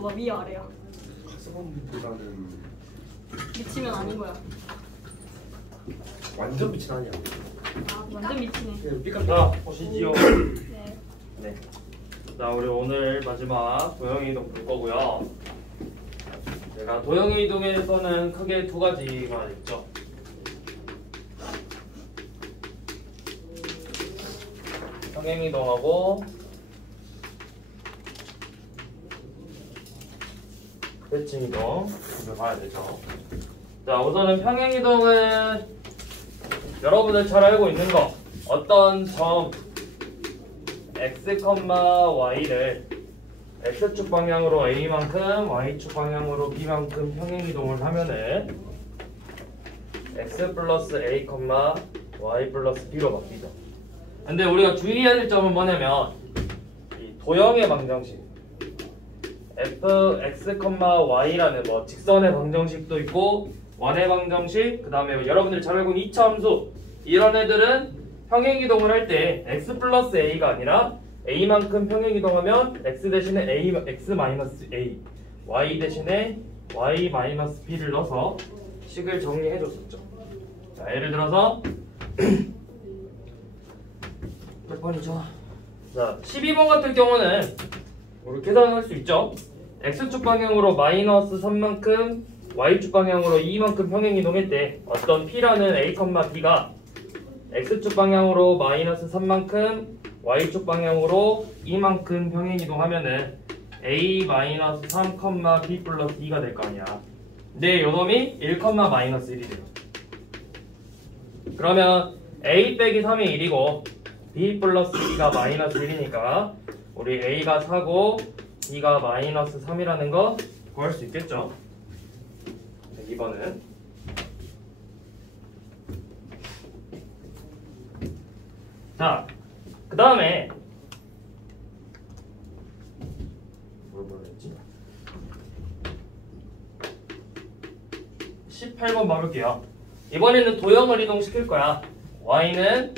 뭐가 위에 아래야? 가스범보다는 미치면 아닌 거야. 완전 빛은 아니야. 아 완전 미치네. 삐까삐까. 자, 보시지요. 네. 네. 자, 우리 오늘 마지막 도형이동 볼 거고요. 제가 도형이동에서는 크게 두 가지가 있죠. 평행이동하고 대칭이동 이걸 봐야 되죠. 자, 우선은 평행이동은 여러분들 잘 알고 있는 거, 어떤 점 x, y를 x축 방향으로 a만큼, y축 방향으로 b만큼 평행이동을 하면은 x 플러스 a, y 플러스 b로 바뀌죠. 근데 우리가 주의해야 될 점은 뭐냐면 이 도형의 방정식 f, x, y라는 뭐 직선의 방정식도 있고 원의 방정식, 그 다음에 여러분들이 잘 알고 있는 이차함수, 이런 애들은 평행이동을 할 때 x 플러스 a가 아니라 a만큼 평행이동하면 x 대신에 x 마이너스 a, y 대신에 y 마이너스 b를 넣어서 식을 정리해줬었죠. 자, 예를 들어서 몇 번이죠? 자, 12번 같은 경우는 우리 계산할 수 있죠. x축 방향으로 마이너스 3만큼, y축 방향으로 2만큼 평행이동했대. 어떤 p라는 a, b가 x축 방향으로 마이너스 3만큼, y축 방향으로 2만큼 평행이동하면은 a 마이너스 3, b 플러스 2가 될 거 아니야. 근데 요놈이 1, 마이너스 1이 돼요. 그러면 a 빼기 3이 1이고 b 플러스 2가 마이너스 1이니까 우리 a가 4고 b가 마이너스 3이라는 거 구할 수 있겠죠. 2번은 자, 그 다음에 뭘 보냈지? 18번 봐볼게요. 이번에는 도형을 이동시킬 거야. y는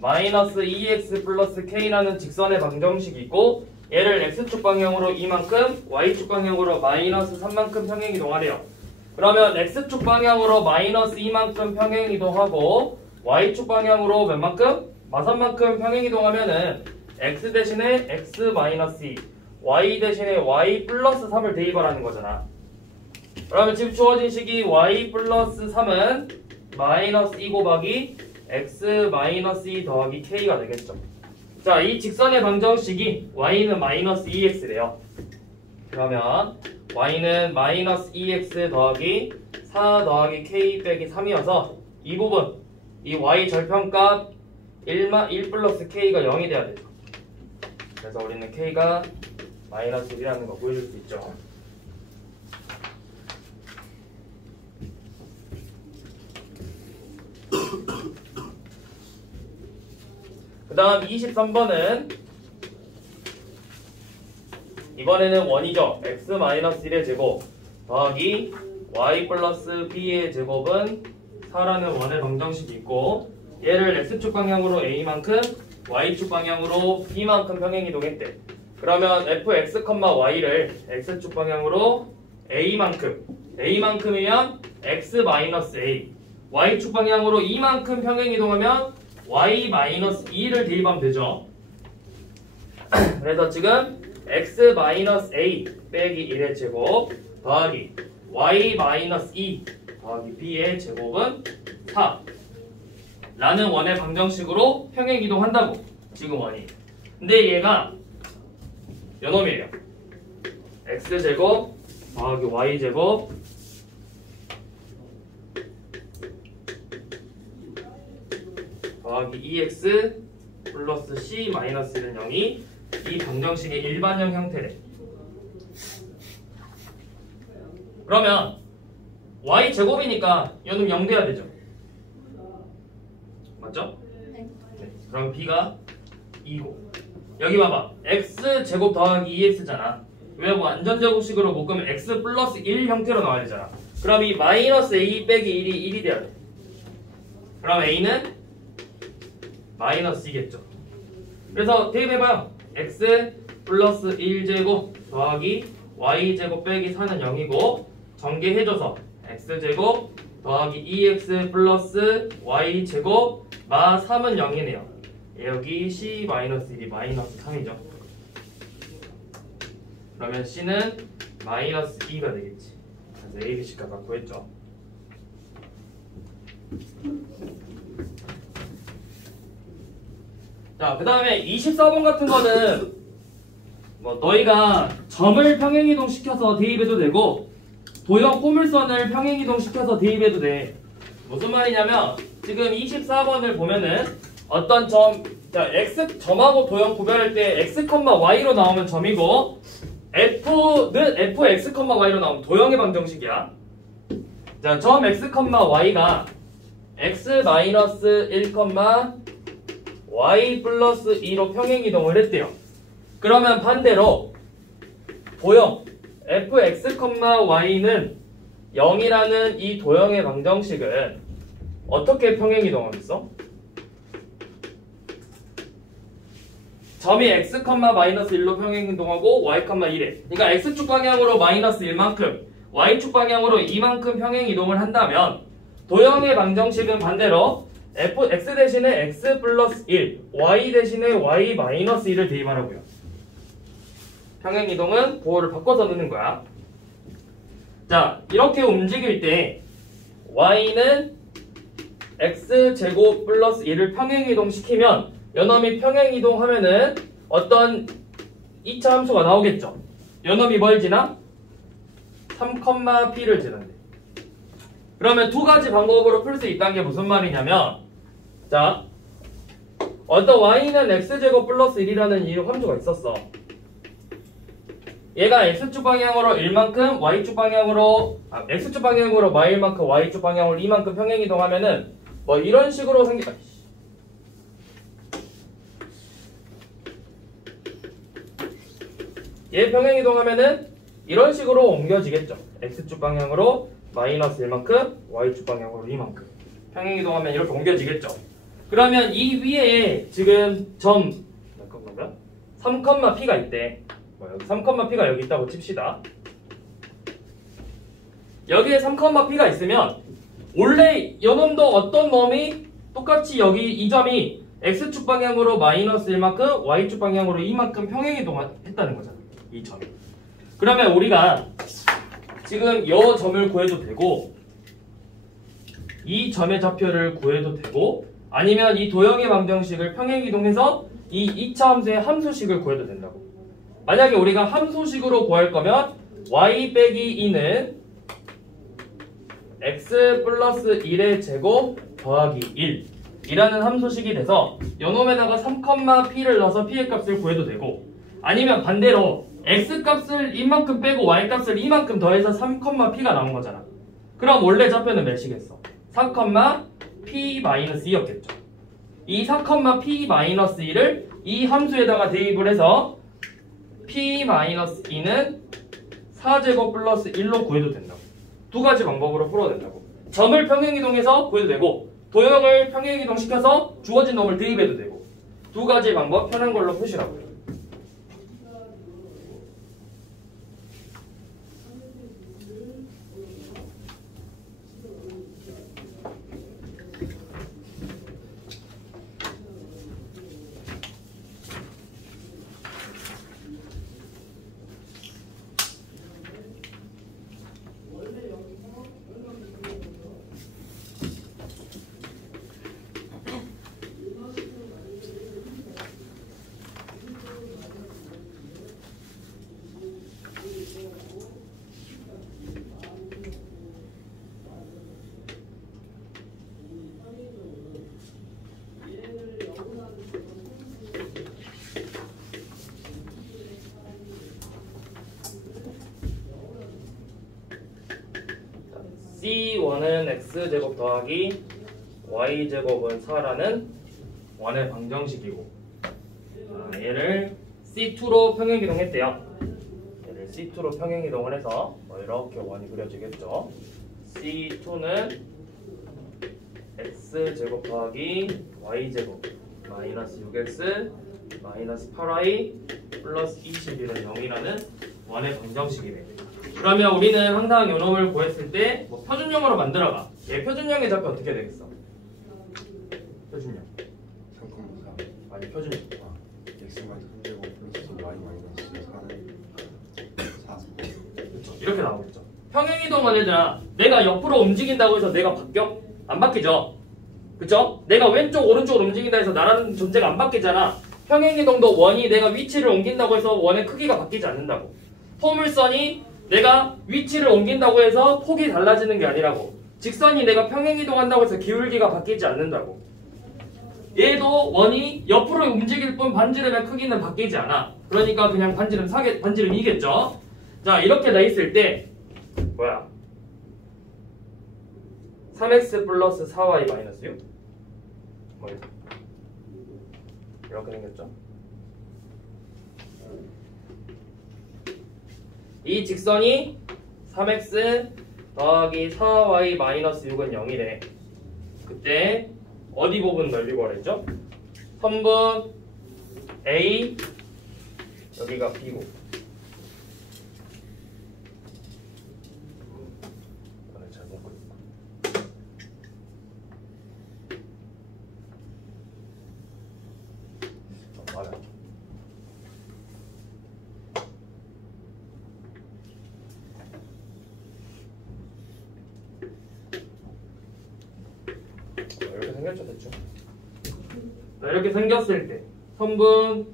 마이너스 2x 플러스 k라는 직선의 방정식이 있고 얘를 x축 방향으로 이만큼, y축 방향으로 마이너스 3만큼 평행이동하래요. 그러면 x축 방향으로 마이너스 2만큼 평행이동하고 y축 방향으로 몇 만큼? 마삼만큼 평행이동하면은 x 대신에 x 마이너스 2, y 대신에 y 플러스 3을 대입하라는 거잖아. 그러면 지금 주어진 식이 y 플러스 3은 마이너스 2 곱하기 x 마이너스 2 더하기 k가 되겠죠. 자, 이 직선의 방정식이 y는 마이너스 2x래요. 그러면 y는 마이너스 2x 더하기 4 더하기 k 빼기 3이어서 이 부분, 이 y 절편값 1 플러스 k가 0이 돼야 되죠. 그래서 우리는 k가 마이너스 1이라는 거 보여줄 수 있죠. 그 다음 23번은 이번에는 원이죠. x-1의 제곱 더하기 y 플러스 b의 제곱은 4라는 원의 방정식이 있고 얘를 x축 방향으로 a만큼 y축 방향으로 b만큼 평행이동했대. 그러면 fx, y를 x축 방향으로 a만큼이면 x-a, y축 방향으로 2만큼 평행이동하면 y-2를 대입하면 되죠. 그래서 지금 x-a 빼기 1의 제곱 더하기 y-2 더하기 b의 제곱은 4 라는 원의 방정식으로 평행이동한다고. 지금 원이. 근데 얘가 요놈이에요. x제곱 더하기 y제곱 더하기 2x 플러스 c 마이너스 1은 0이 이 방정식의 일반형 형태래. 그러면 y제곱이니까 얘는 0 돼야 되죠. 맞죠? 네. 네. 그럼 b가 2고 여기 봐봐. x제곱 더하기 2x잖아. 왜 완전제곱식으로 묶으면 x 플러스 1 형태로 나와야 되잖아. 그럼 이 마이너스 a 빼기 1이 1이 돼야 돼. 그럼 a는 마이너스 2겠죠. 그래서 대입해봐요. x 플러스 1제곱 더하기 y제곱 빼기 4는 0이고 전개해줘서 x제곱 더하기 2x 플러스 y제곱 마 3은 0이네요. 여기 c-1이 마이너스 3이죠. 그러면 c는 마이너스 2가 되겠지. 그래서 a, b, c 값 구했죠. 자, 그 다음에 24번 같은 거는 뭐 너희가 점을 평행이동 시켜서 대입해도 되고 도형 포물선을 평행이동 시켜서 대입해도 돼. 무슨 말이냐면 지금 24번을 보면은 어떤 자, x 점하고 도형 구별할 때 x, y로 나오면 점이고 f는 fx, y로 나오면 도형의 방정식이야. 자, 점 x, y가 x-1, y 플러스 2로 평행이동을 했대요. 그러면 반대로 도형 fx, y는 0이라는 이 도형의 방정식은 어떻게 평행이동하겠어? 점이 x,-1로 평행이동하고 y,1에 그러니까 x축 방향으로 마이너스 1만큼 y축 방향으로 2만큼 평행이동을 한다면 도형의 방정식은 반대로 x 대신에 x 플러스 1, y 대신에 y 마이너스 1을 대입하라고요. 평행이동은 보호를 바꿔서 넣는 거야. 자, 이렇게 움직일 때 y는 x제곱 플러스 1을 평행이동 시키면 요놈이 평행이동 하면은 어떤 2차 함수가 나오겠죠. 요놈이 뭘 지나? 3,p를 지난대. 그러면 두 가지 방법으로 풀 수 있다는 게 무슨 말이냐면 자, 어떤 y는 x제곱 플러스 1이라는 이 함수가 있었어. 얘가 x축 방향으로 1만큼 y축 방향으로 x축 방향으로 마일만큼 y축 방향으로 2만큼 평행이동하면은 뭐 이런 식으로 얘 평행이동하면은 이런 식으로 옮겨지겠죠. x축 방향으로 마이너스 1만큼 y축 방향으로 2만큼 평행이동하면 이렇게 옮겨지겠죠. 그러면 이 위에 지금 점 3,p가 있대. 여기 3,p가 여기 있다고 칩시다. 여기에 3,p가 있으면 원래 요놈도 어떤 놈이 똑같이 여기 이 점이 x축 방향으로 마이너스 1만큼 y축 방향으로 2만큼 평행이동했다는 거잖아. 이 점이. 그러면 우리가 지금 요 점을 구해도 되고 이 점의 좌표를 구해도 되고 아니면 이 도형의 방정식을 평행이동해서 이 2차 함수의 함수식을 구해도 된다고. 만약에 우리가 함수식으로 구할 거면 y 빼기 2는 x 플러스 1의 제곱 더하기 1 이라는 함수식이 돼서 요놈에다가 3,p를 넣어서 p의 값을 구해도 되고 아니면 반대로 x값을 이만큼 빼고 y값을 이만큼 더해서 3,p가 나온 거잖아. 그럼 원래 좌표는 몇이겠어? 4,p-2였겠죠. 이 4,p-2를 이 함수에다가 대입을 해서 p-2는 4제곱 플러스 1로 구해도 된다고. 두 가지 방법으로 풀어낸다고. 점을 평행이동해서 구해도 되고 도형을 평행이동시켜서 주어진 놈을 대입해도 되고 두 가지 방법 편한 걸로 푸시라고요. C1은 x제곱 더하기 y제곱은 4라는 원의 방정식이고 얘를 C2로 평행이동했대요. 얘를 C2로 평행이동을 해서 이렇게 원이 그려지겠죠. C2는 x제곱 더하기 y제곱 마이너스 6x 마이너스 8y 플러스 21은 0이라는 원의 방정식이래. 그러면 우리는 항상 요놈을 구했을 때 뭐 표준형으로 만들어가. 얘 표준형의 좌표 어떻게 되겠어? 표준형. 상품사 아니 표준형. x만 3제곱 플러스 y 마이너스 4는 4. 그렇죠. 이렇게 나오겠죠. 평행이동은 얘들아 내가 옆으로 움직인다고 해서 내가 바뀌어? 안 바뀌죠. 그쵸? 내가 왼쪽 오른쪽으로 움직인다 해서 나라는 존재가 안 바뀌잖아. 평행이동도 원이 내가 위치를 옮긴다고 해서 원의 크기가 바뀌지 않는다고. 포물선이 내가 위치를 옮긴다고 해서 폭이 달라지는 게 아니라고. 직선이 내가 평행이동한다고 해서 기울기가 바뀌지 않는다고. 얘도 원이 옆으로 움직일 뿐 반지름의 크기는 바뀌지 않아. 그러니까 그냥 반지름이겠죠. 자 이렇게 돼 있을 때 뭐야? 3x 플러스 4y 마이너스 6? 뭐야? 이렇게 생겼죠? 이 직선이 3x 더하기 4y 마이너스 6은 0이래. 그때 어디 부분 넓이 구하랬죠? 선분 A 여기가 B고 이거는 잘못 그렸고 맞아. 이렇게 생겼죠, 대충. 자, 이렇게 생겼을 때 선분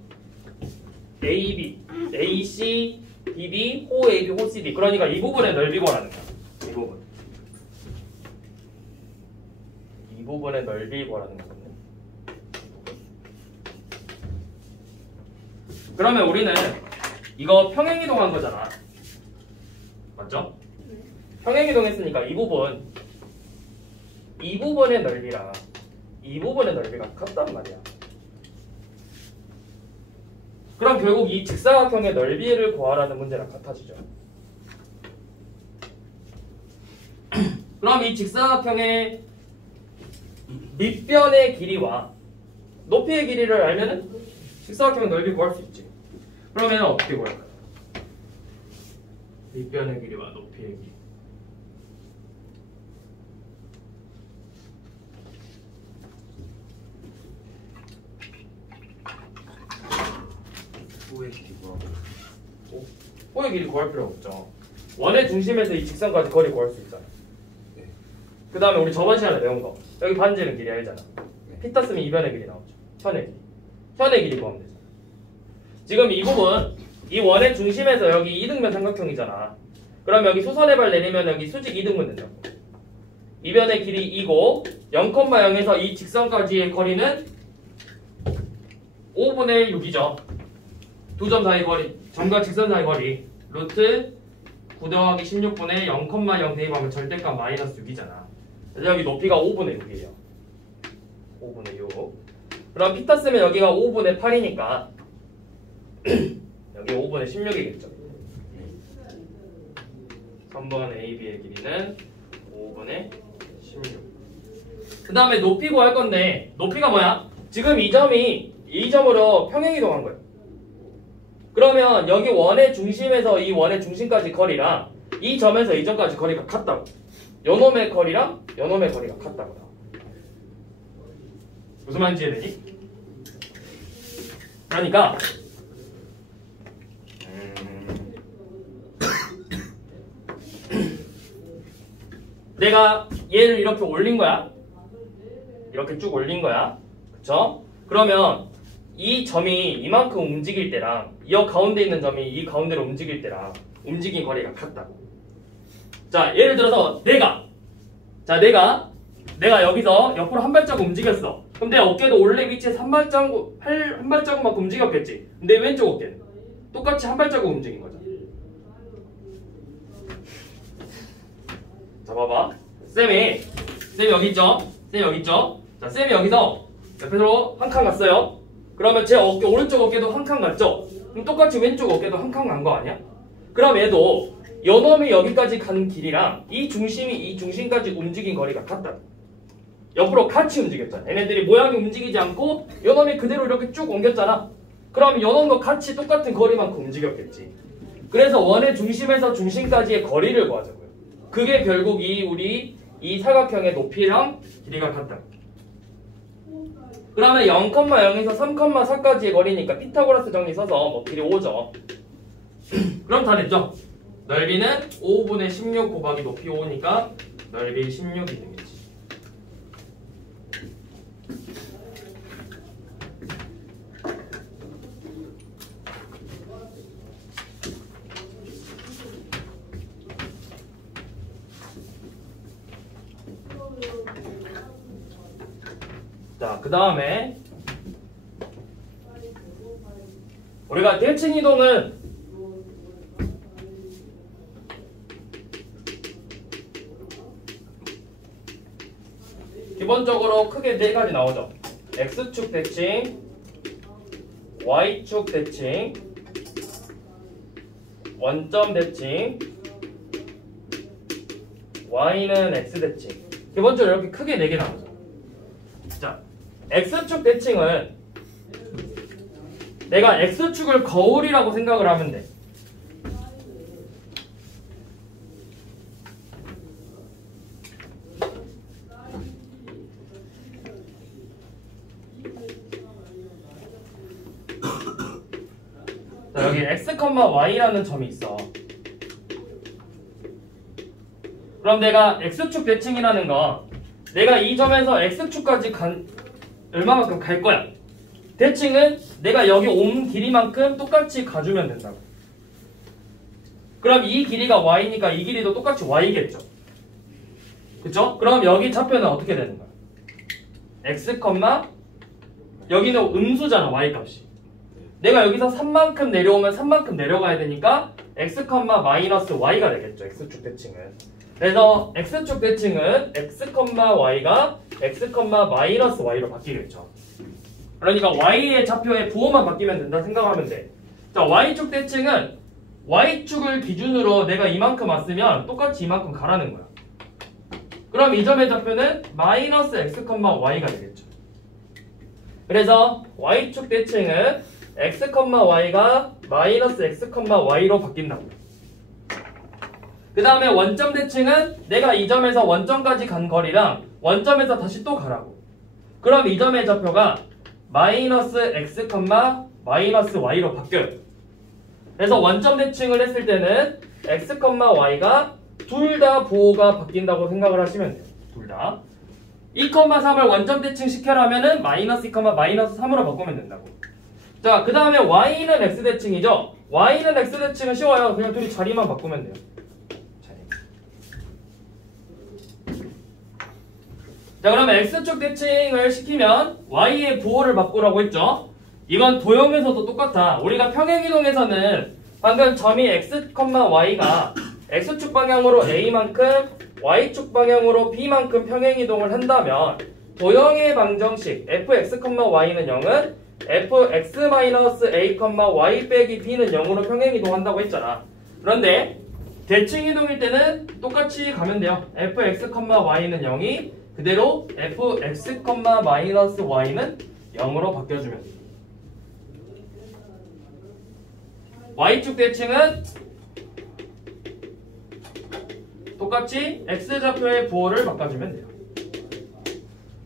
AB, AC, BB, 호 AB, 호 CD. 그러니까 이 부분의 넓이 구하라는 거야. 이 부분. 이 부분의 넓이 구하라는 거거든요. 그러면 우리는 이거 평행이동한 거잖아. 맞죠? 평행이동했으니까 이 부분의 넓이랑 이 부분의 넓이가 같단 말이야. 그럼 결국 이 직사각형의 넓이를 구하라는 문제랑 같아지죠. 그럼 이 직사각형의 밑변의 길이와 높이의 길이를 알면은 직사각형의 넓이 구할 수 있지. 그러면 어떻게 구할까요? 밑변의 길이와 높이의 길이. 호의 길이 구하고 호의 길이 구할 필요 없죠. 원의 중심에서 이 직선까지 거리 구할 수 있잖아. 네. 그 다음에 우리 저번 시간에 배운 거 여기 반지름 길이 알잖아. 네. 피타 쓰면 이변의 길이 나오죠. 현의 길이 구하면 되죠. 지금 이 부분 이 원의 중심에서 여기 이등변 삼각형이잖아. 그럼 여기 수선의 발 내리면 여기 수직 이등분 된다고. 이변의 길이 2고 0,0에서 이 직선까지의 거리는 5분의 6이죠. 두 점 사이 거리, 점과 직선 사이 거리 루트 9 더하기 16분의 0,0 대입하면 절대값 마이너스 6이잖아. 그래서 여기 높이가 5분의 6이에요. 5분의 6. 그럼 피타 쓰면 여기가 5분의 8이니까 여기 5분의 16이겠죠. 3번 AB의 길이는 5분의 16. 그 다음에 높이 구할 건데 높이가 뭐야? 지금 이 점이 이 점으로 평행이동한 거예요. 그러면 여기 원의 중심에서 이 원의 중심까지 거리랑 이 점에서 이 점까지 거리가 같다고. 요놈의 거리랑 요놈의 거리가 같다고. 무슨 말인지 이해되니? 그러니까 내가 얘를 이렇게 올린 거야. 이렇게 쭉 올린 거야. 그쵸? 그러면 이 점이 이만큼 움직일 때랑 이 가운데 있는 점이 이 가운데로 움직일 때랑 움직인 거리가 같다고. 자, 예를 들어서 내가 여기서 옆으로 한 발자국 움직였어. 그럼 내 어깨도 원래 위치에서 한 발자국만큼 움직였겠지. 근데 왼쪽 어깨는 똑같이 한 발자국 움직인 거잖아. 자, 봐봐. 쌤이 여기 있죠? 쌤이 여기 있죠? 자, 쌤이 여기서 옆으로 한 칸 갔어요. 그러면 제 어깨, 오른쪽 어깨도 한 칸 갔죠? 그럼 똑같이 왼쪽 어깨도 한 칸 간 거 아니야? 그럼 얘도 요놈이 여기까지 간 길이랑 이 중심이 이 중심까지 움직인 거리가 같다. 옆으로 같이 움직였잖아. 얘네들이 모양이 움직이지 않고 요놈이 그대로 이렇게 쭉 옮겼잖아. 그럼 요놈도 같이 똑같은 거리만큼 움직였겠지. 그래서 원의 중심에서 중심까지의 거리를 구하자고요. 그게 결국 우리 이 사각형의 높이랑 길이가 같다. 그러면 0,0에서 3,4까지의 거리니까 피타고라스 정리 써서 뭐 길이 5죠. 그럼 다 됐죠? 넓이는 5분의 16 곱하기 높이 5니까 넓이 16이 되겠지. 자, 그 다음에 우리가 대칭 이동은 기본적으로 크게 네 가지 나오죠. X축 대칭, Y축 대칭, 원점 대칭, Y는 X 대칭. 기본적으로 이렇게 크게 네 개 나오죠. 자, X축 대칭은 내가 X축을 거울이라고 생각을 하면 돼. 자, 여기 X, Y라는 점이 있어. 그럼 내가 X축 대칭이라는 거 내가 이 점에서 X축까지 얼마만큼 갈 거야. 대칭은 내가 여기 온 길이만큼 똑같이 가주면 된다고. 그럼 이 길이가 Y니까 이 길이도 똑같이 Y겠죠. 그쵸? 그럼 여기 좌표는 어떻게 되는 거야? X, 여기는 음수잖아, Y 값이. 내가 여기서 3만큼 내려오면 3만큼 내려가야 되니까 X, 마이너스 Y가 되겠죠. X축 대칭은. 그래서 X축 대칭은 X, Y가 X, 마이너스 Y로 바뀌겠죠. 그러니까 Y의 좌표의 부호만 바뀌면 된다 생각하면 돼. 자, Y축 대칭은 Y축을 기준으로 내가 이만큼 왔으면 똑같이 이만큼 가라는 거야. 그럼 이 점의 좌표는 마이너스 X, Y가 되겠죠. 그래서 Y축 대칭은 X, Y가 마이너스 X, Y로 바뀐다고. 그 다음에 원점 대칭은 내가 이 점에서 원점까지 간 거리랑 원점에서 다시 또 가라고. 그럼 이 점의 좌표가 마이너스 X, 마이너스 Y로 바뀌어요. 그래서 원점 대칭을 했을 때는 X, Y가 둘 다 부호가 바뀐다고 생각을 하시면 돼요. 둘 다. 2,3을 원점 대칭 시켜라면은 마이너스 2, 마이너스 3으로 바꾸면 된다고. 자, 그 다음에 Y는 X 대칭이죠. Y는 X 대칭은 쉬워요. 그냥 둘이 자리만 바꾸면 돼요. 자, 그러면 X축 대칭을 시키면 Y의 부호를 바꾸라고 했죠. 이건 도형에서도 똑같아. 우리가 평행이동에서는 방금 점이 X, Y가 X축 방향으로 A만큼 Y축 방향으로 B만큼 평행이동을 한다면 도형의 방정식 fx, y는 0은 fx-a, y 빼기 b는 0으로 평행이동한다고 했잖아. 그런데 대칭이동일 때는 똑같이 가면 돼요. fx, y는 0이 그대로 fx, y는 0으로 바뀌어주면 돼요. y축 대칭은 똑같이 x좌표의 부호를 바꿔주면 돼요.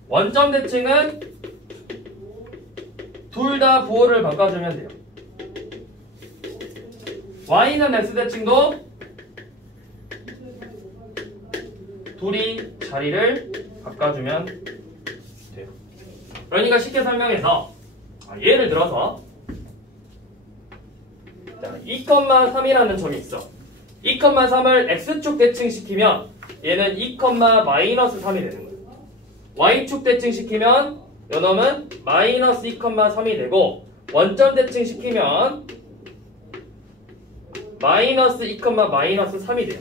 원점 대칭은 둘 다 부호를 바꿔주면 돼요. y는 x 대칭도 둘이 자리를 바꿔주면 돼요. 그러니까 쉽게 설명해서 예를 들어서 2,3이라는 점이 있어. 2,3을 x축 대칭시키면 얘는 2,-3이 되는 거예요. y축 대칭시키면 요놈은 마이너스 2,3이 되고 원점 대칭시키면 마이너스 2,-3이 돼요.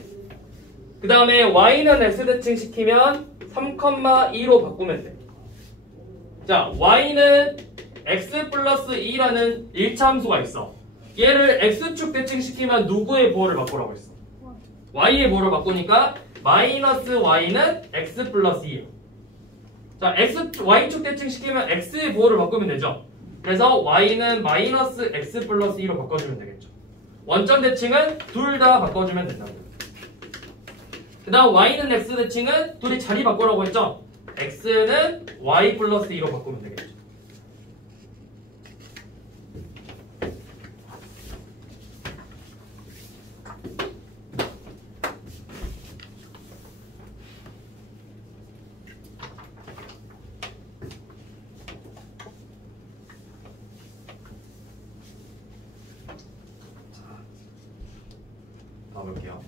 그 다음에 y는 x 대칭시키면 3,2로 바꾸면 돼요. 자, y는 x 플러스 2라는 1차 함수가 있어. 얘를 x축 대칭시키면 누구의 부호를 바꾸라고 했어? y의 부호를 바꾸니까 마이너스 y는 x 플러스 2예요. 자, y축 대칭시키면 x의 부호를 바꾸면 되죠. 그래서 y는 마이너스 x 플러스 2로 바꿔주면 되겠죠. 원점 대칭은 둘 다 바꿔주면 된다고. 그 다음 y는 x 대칭은 둘이 자리 바꾸라고 했죠? x는 y 플러스 2로 바꾸면 되겠죠. 가볼게요.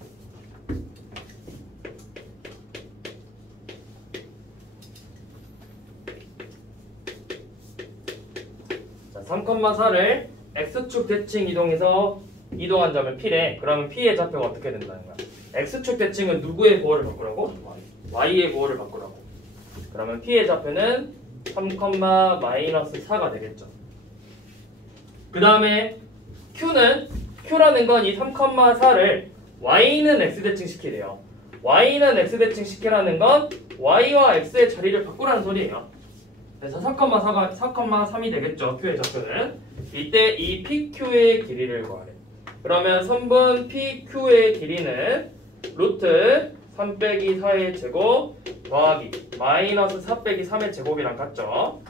자, 3,4를 x축 대칭 이동해서 이동한 점을 P래. 그러면 P의 좌표가 어떻게 된다는 거야? x축 대칭은 누구의 보호를 바꾸라고? y의 보호를 바꾸라고. 그러면 P의 좌표는 3,-4가 되겠죠. 그 다음에 Q라는 건 이 3,4를 y는 x 대칭 시키래요. y는 x 대칭 시키라는 건 y와 x의 자리를 바꾸라는 소리예요. 그래서 4,3이 되겠죠. Q의 좌표는. 이때 이 PQ의 길이를 구하래. 그러면 선분 PQ의 길이는 루트 3 빼기 4의 제곱 더하기 마이너스 4 빼기 3의 제곱이랑 같죠.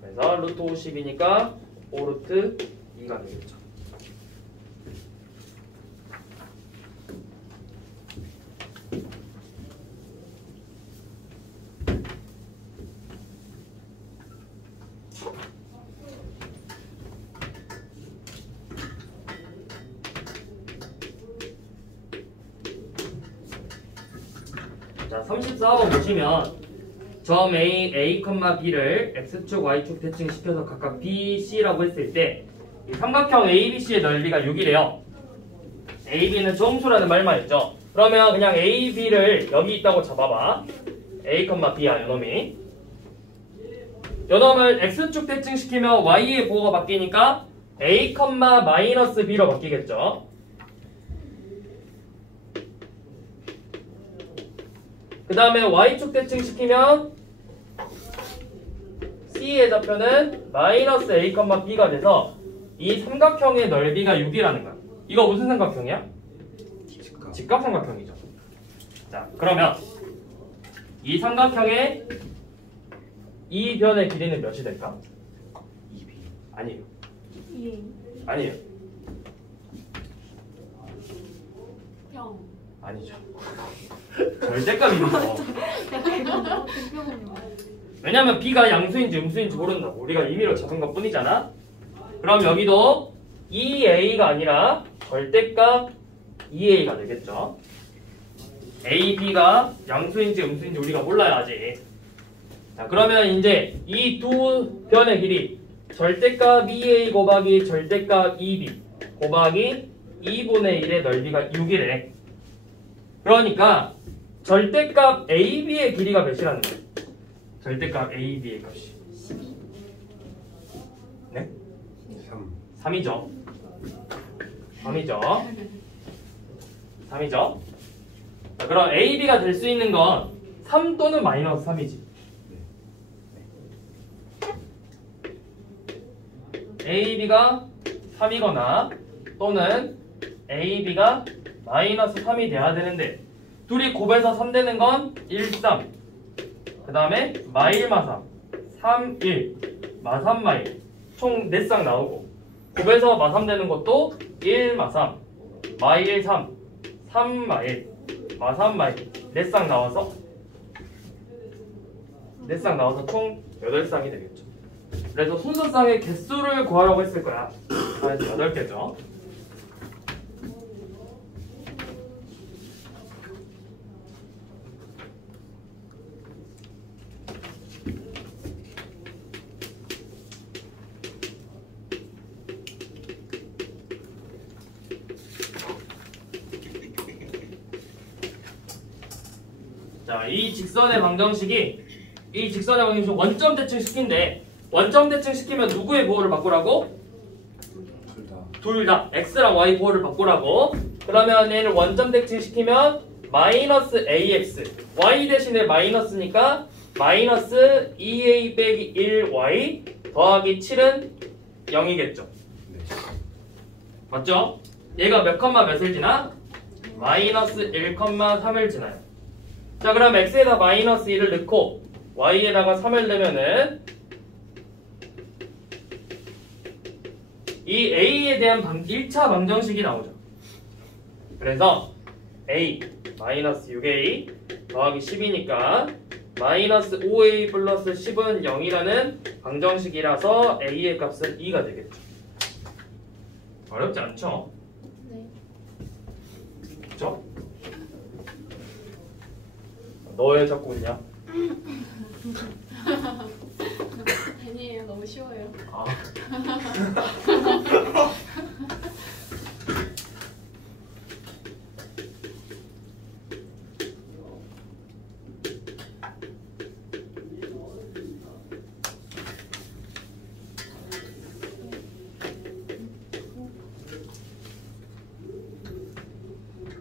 그래서 루트 50이니까 5루트 2가 되겠죠. 자, 34번 보시면 점 A, B를 X축, Y축 대칭시켜서 각각 B, C라고 했을 때 이 삼각형 ABC의 넓이가 6이래요. AB는 정수라는 말만 있죠. 그러면 그냥 AB를 여기 있다고 잡아봐. A, B야, 요놈이. 요놈을 X축 대칭시키면 Y의 보호가 바뀌니까 A, 마이너스 B로 바뀌겠죠. 그 다음에 Y축 대칭시키면 C의 좌표는 마이너스 A, B가 돼서 이 삼각형의 넓이가 6이라는 거야. 이거 무슨 삼각형이야? 직각삼각형이죠. 자, 그러면 이 삼각형의 이 변의 길이는 몇이 될까? 2b. 아니에요. 예. 아니에요. 형. 아니죠. 절대값이죠. 왜냐면 B가 양수인지 음수인지 모른다고. 우리가 임의로 잡은 것 뿐이잖아. 그럼 여기도 2A가 아니라 절대값 2A가 되겠죠. A, B가 양수인지 음수인지 우리가 몰라요 아직. 자, 그러면 이제 이 두 변의 길이 절대값 2A 곱하기 절대값 2B 곱하기 2분의 1의 넓이가 6이래. 그러니까 절대값 AB의 길이가 몇이라는 거야? 절대값 AB의 값이. 네? 3이죠. 3이죠. 자, 그럼 AB가 될 수 있는 건 3 또는 마이너스 3이지. AB가 3이거나 또는 AB가 마이너스 3이 돼야 되는데 둘이 곱해서 3 되는 건 1, 3. 그 다음에 마1, 마3. 3, 1. 마3, 마1. 총 4쌍 나오고 곱해서 마3 되는 것도 1, 마3. 마1, 3. 3, 마1. 마3, 마1. 4쌍 나와서 4쌍 나와서 총 8쌍이 되겠죠. 그래서 순서쌍의 개수를 구하라고 했을 거야. 그래서 8개죠. 자, 이 직선의 방정식이 원점 대칭 시킨데 원점 대칭 시키면 누구의 보호를 바꾸라고? 둘 다 x랑 y 보호를 바꾸라고. 그러면 얘를 원점 대칭 시키면 마이너스 ax y 대신에 마이너스니까 마이너스 2a 빼기 1y 더하기 7은 0이겠죠. 맞죠? 얘가 몇 컴마 몇을 지나? 마이너스 1,3을 지나요. 자, 그럼 x에다 마이너스 1을 넣고 y에다가 3을 넣으면은 이 a에 대한 1차 방정식이 나오죠. 그래서 a 마이너스 6a 더하기 10이니까 마이너스 5a 플러스 10은 0이라는 방정식이라서 a의 값은 2가 되겠죠. 어렵지 않죠? 네. 그쵸? 너 왜 자꾸 웃냐? 아니에요. 너무 쉬워요. 아.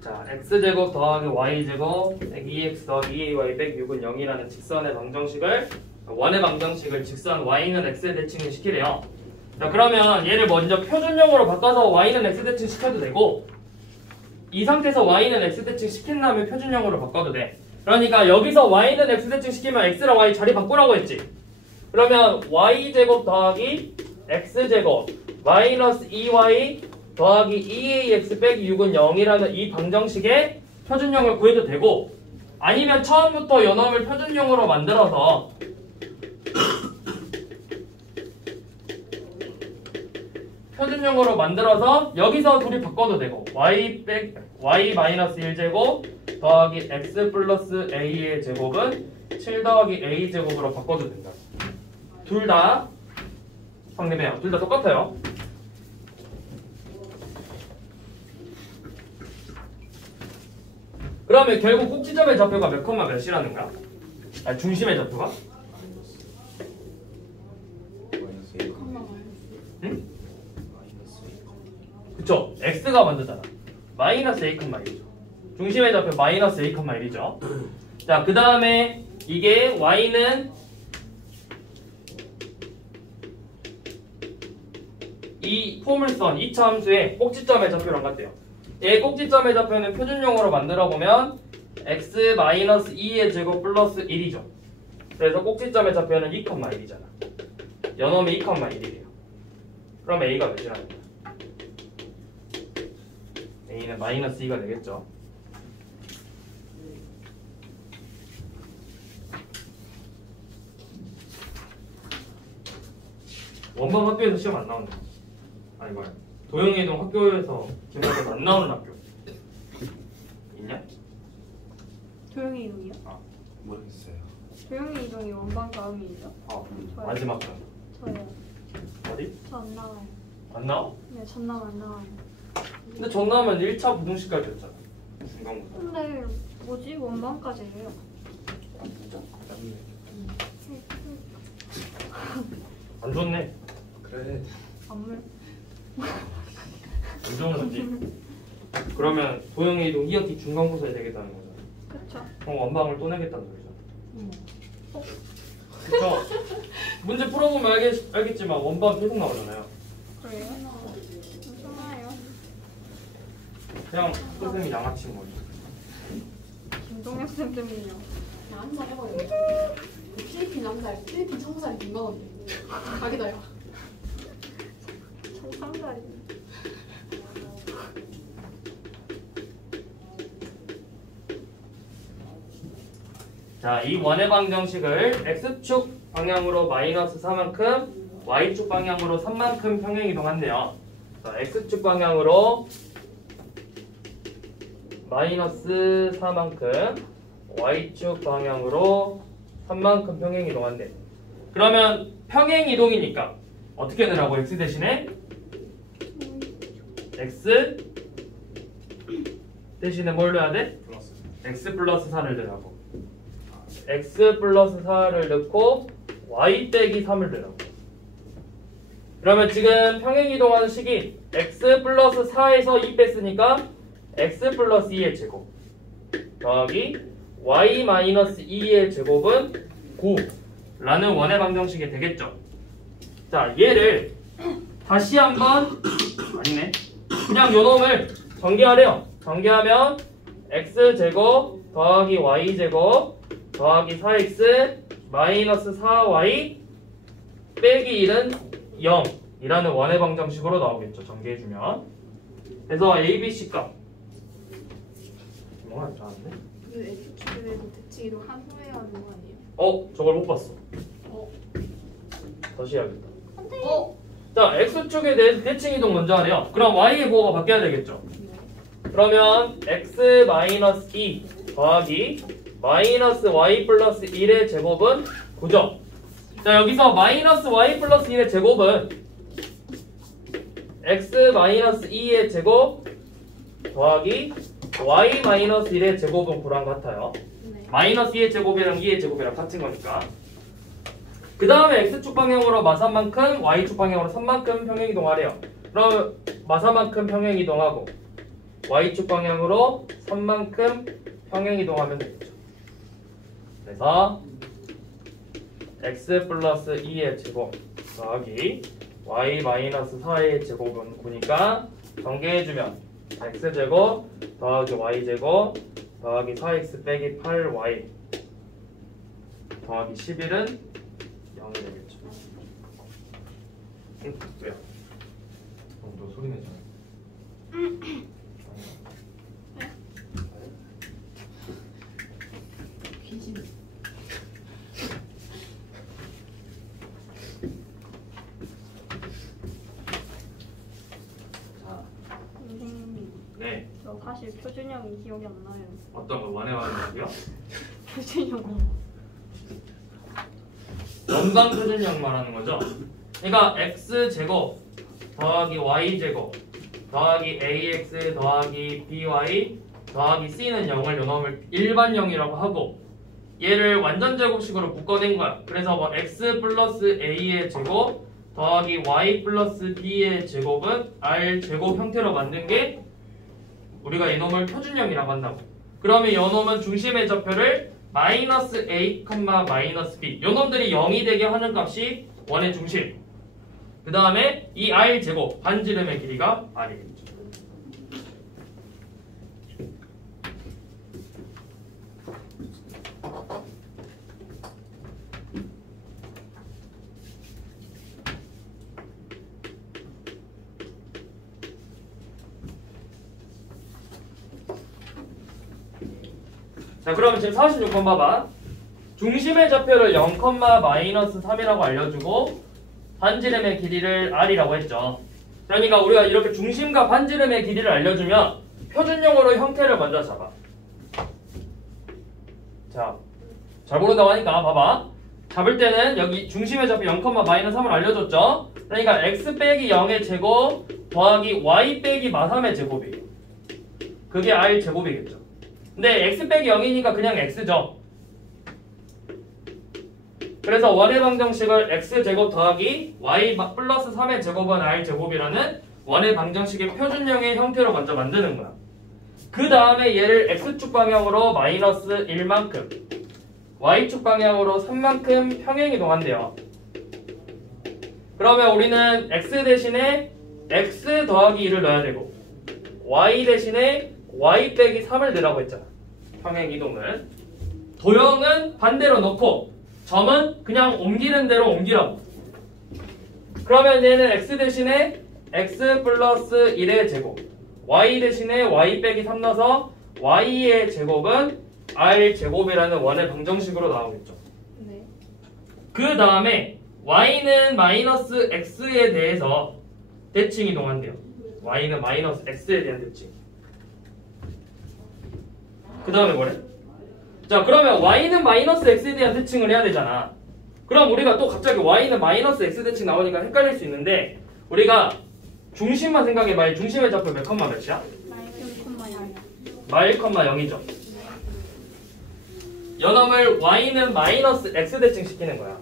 자, x제곱 더하기 y제곱 2x 더하기 2ay 6은 0이라는 직선의 방정식을 원의 방정식을 직선 y는 x에 대칭을 시키래요. 자, 그러면 얘를 먼저 표준형으로 바꿔서 y는 x 대칭 시켜도 되고 이 상태에서 y는 x 대칭 시킨 다음에 표준형으로 바꿔도 돼. 그러니까 여기서 y는 x 대칭 시키면 x랑 y 자리 바꾸라고 했지. 그러면 y제곱 더하기 x제곱 마이너스 2y 더하기 2ax 빼기 6은 0이라는 이 방정식의 표준형을 구해도 되고 아니면 처음부터 요놈을 표준형으로 만들어서 여기서 둘이 바꿔도 되고 y 마이너스 1제곱 더하기 x 플러스 a의 제곱은 7 더하기 a 제곱으로 바꿔도 된다. 둘 다 성립해요. 둘 다 똑같아요. 그러면 결국 꼭지점의 좌표가 몇 컴마 몇이라는 거야? 아니, 중심의 좌표가? 마이너스 1, 응? 마이너스 1. 그쵸? x가 만드잖아. 마이너스 a 컴마 1이죠. 중심의 좌표 마이너스 a 컴마 1이죠. 자, 그 다음에 이게 y는 이 포물선 2차 함수의 꼭지점의 좌표랑 같대요. 얘 꼭지점의 좌표는 표준형으로 만들어 보면 x 마이너스 2의 제곱 플러스 1이죠. 그래서 꼭지점의 좌표는 2,1이잖아. 연놈이 2,1이래요. 그럼 a가 몇이라는 거야? a는 마이너스 2가 되겠죠. 원방 학교에서 시험 안 나오는 거. 아니 뭐야. 도영이동 학교에서 기말고사 안 나오는 학교 있냐? 조용히 이동이요? 모르겠어요. 조용히 이동이 원반 다음이죠? 저요. 저요. 마지막 편 저요. 어디? 저 안 나와요. 안 나와? 네, 전남 안 나와요. 근데 전남은 1차 부등식까지였잖아. 중간고사. 근데 뭐지? 원반까지 해요. 아 진짜? 안 좋네. 그래. 안물. 안 좋은 거지. 그러면 도영이 이동 2학기 중간고사에 되겠다는 거잖아. 그쵸? 그럼 원방을 또 내겠다는 소리잖아. 그쵸? 문제 풀어보면 알겠지만 원방 계속 나오잖아요. 그래요? 괜찮아요. 그냥 선생님이 양아치인 거죠. 김동현 쌤 때문이요. 나 한번 해봐요. 필리핀 남자, 필리핀 청소살이 민망한데. 가기다요. 청상자리. 자, 이 원의 방정식을 x축 방향으로 마이너스 4만큼, y축 방향으로 3만큼 평행 이동한대요. 자, x축 방향으로 마이너스 4만큼, y축 방향으로 3만큼 평행 이동한대. 그러면 평행 이동이니까 어떻게 넣으라고? x 대신에 x 대신에 뭘 넣어야 돼? 플러스. x 플러스 4를 넣으라고. x 플러스 4를 넣고 y 빼기 3을 넣으라고. 그러면 지금 평행 이동하는 식이 x 플러스 4에서 2 뺐으니까 x 플러스 2의 제곱 더하기 y 마이너스 2의 제곱은 9라는 원의 방정식이 되겠죠. 자, 얘를 다시 한번 아니네. 그냥 요놈을 전개하래요. 전개하면 x제곱 더하기 y제곱 더하기 4x 마이너스 4y 빼기 1은 0이라는 원의 방정식으로 나오겠죠. 전개해주면. 그래서 ABC 값 뭐가 안 나왔네? 그 X축에도 대칭 이동 한 후에 하는 거 아니에요? 저걸 못 봤어. 어? 다시 해야겠다. 어? 자, X축에 대해 대칭 이동 먼저 하래요. 그럼 Y의 부호가 바뀌어야 되겠죠. 그러면 X 마이너스 2 더하기 마이너스 Y 플러스 1의 제곱은 9죠. 자, 여기서 마이너스 Y 플러스 1의 제곱은 X 마이너스 2의 제곱 더하기 Y 마이너스 1의 제곱은 9랑 같아요. 네. 마이너스 2의 제곱이랑 2의 제곱이랑 같은 거니까. 그 다음에 X축 방향으로 마사만큼 Y축 방향으로 3만큼 평행이동하래요. 그럼 마사만큼 평행이동하고 Y축 방향으로 3만큼 평행이동하면 되겠죠. 그래서 X 플러스 2의 제곱 더하기 Y 마이너스 4의 제곱은 9니까 전개해주면 X제곱 더하기 Y제곱 더하기 4X 빼기 8Y 더하기 11은 0이 되겠죠. 왜요? 너 소리 내지 마. 귀신. 자, 선생님, 네. 저 사실 표준형이 기억이 안 나요. 어떤 거 원해하는 거고요? 표준형. 연방 표준형 말하는 거죠. 그러니까 X제곱 더하기 Y제곱 더하기 AX 더하기 BY 더하기 C는 0을 요놈을 일반형이라고 하고 얘를 완전 제곱식으로 묶어낸 거야. 그래서 뭐 X 플러스 A의 제곱 더하기 Y 플러스 B의 제곱은 R 제곱 형태로 만든 게 우리가 이놈을 표준형이라고 한다고. 그러면 이놈은 중심의 좌표를 마이너스 A, 마이너스 B 요놈들이 0이 되게 하는 값이 원의 중심. 그 다음에 이 R 제곱 반지름의 길이가 R이겠죠. 자, 그러면 지금 46번 봐봐. 중심의 좌표를 0, 마이너스 3이라고 알려주고 반지름의 길이를 R이라고 했죠. 그러니까 우리가 이렇게 중심과 반지름의 길이를 알려주면 표준형으로 형태를 먼저 잡아. 자, 잘 모른다고 하니까 봐봐. 잡을 때는 여기 중심의 좌표 0, 마이너스 3을 알려줬죠. 그러니까 x 빼기 0의 제곱 더하기 y 빼기 마3의 제곱이에요. 그게 R 제곱이겠죠. 근데 x 빼기 0이니까 그냥 x죠. 그래서 원의 방정식을 x제곱 더하기 y 플러스 3의 제곱은 r제곱이라는 원의 방정식의 표준형의 형태로 먼저 만드는 거야. 그 다음에 얘를 x축 방향으로 마이너스 1만큼 y축 방향으로 3만큼 평행이동한대요. 그러면 우리는 x 대신에 x 더하기 2를 넣어야 되고 y 대신에 y 빼기 3을 넣으라고 했잖아. 평행이동을. 도형은 반대로 넣고 점은 그냥 옮기는 대로 옮기라고. 그러면 얘는 x 대신에 x 플러스 1의 제곱 y 대신에 y 빼기 3 넣어서 y의 제곱은 r 제곱이라는 원의 방정식으로 나오겠죠. 네. 그 다음에 y는 마이너스 x에 대해서 대칭 이동한대요. y는 마이너스 x에 대한 대칭. 그 다음에 뭐래? 자, 그러면 y는 마이너스 x에 대한 대칭을 해야 되잖아. 그럼 우리가 또 갑자기 y는 마이너스 x 대칭 나오니까 헷갈릴 수 있는데 우리가 중심만 생각해봐. 중심의 좌표 몇 컴마 몇이야? 마 1,0이죠. 연함을 y는 마이너스 x 대칭 시키는 거야.